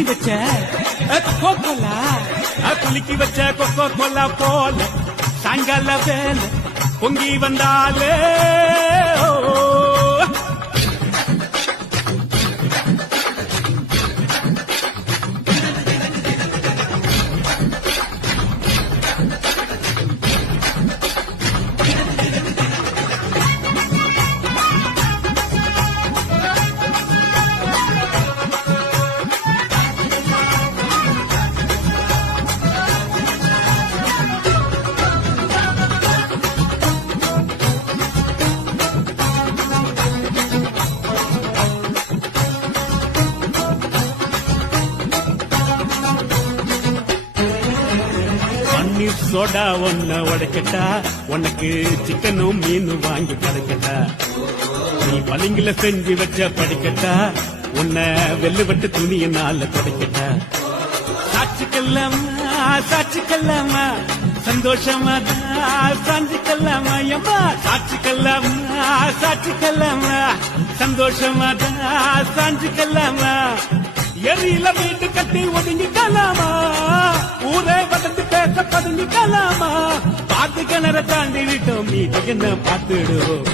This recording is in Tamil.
குலுக்கி வச்ச. கோலா குலுக்கி வச்ச கொக்கோ கோலா போல. சாயங்கால வேலை பொங்கி வந்தாலே. சோடா ஒன்ன உடைக்கட்டா. உனக்கு சிக்கனும் மீனும் வாங்கி படைக்கட்டா நீ பளிங்குல செஞ்சு வச்ச படிக்கட்டா. உன்னை வெள்ளுவட்டு துணியினால துடைக்கட்டா. சாட்சிக்கல்லாமா சாட்சிக்கல்லாமா? சந்தோஷமா சாஞ்சிக்கல்லாமா எம்மா? சாட்சிக்கல்லாமா? சாட்சிக்கல்லாமா? சந்தோஷமா சாஞ்சிக்கல்லாமா எரியில வீட்டு கட்டி ஒதுங்கிக்கலாமா வளர்ந்து பேச பதுங்கிக்கலாமா பார்த்து கிணற தாண்டி விட்டோம் மீது என்ன பார்த்துடுவோம்